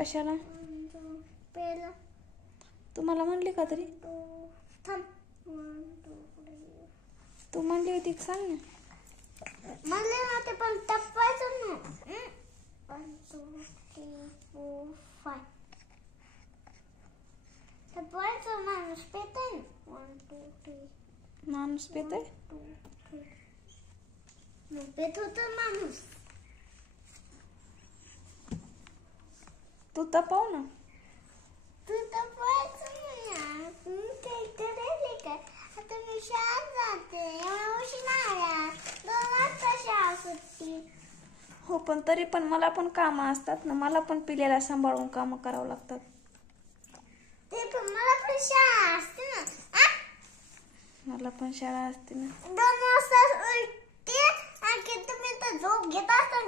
कशाला? पेला. तुम्हाला म्हणली का तरी? थांब. तू म्हणली होती सांग ना. म्हणले नव्हते पण टप्पायचं ना. 1 2 3 4 5 टप्पायचं. माणूस पेतय ना. 1 2 3 माणूस पेतय. 2 3 मग पेत होता माणूस. तू तपाव ना. तू टप्पायचं ना. तुम्ही काही ठरवले काय? आता मी शाळेत जाते. एवढ्या उशीर नाही आल्या. 2 वाजता शाळा सुटती. हो पण तरी पण मला पण कामं असतात ना. मला पण पिल्याला सांभाळून कामं करावं लागतात. ते पण मला पण शाळा असते ना. मला पण शाळा असते ना. 2 वाजता उठते. आणि तुम्ही तर झोप घेत असता.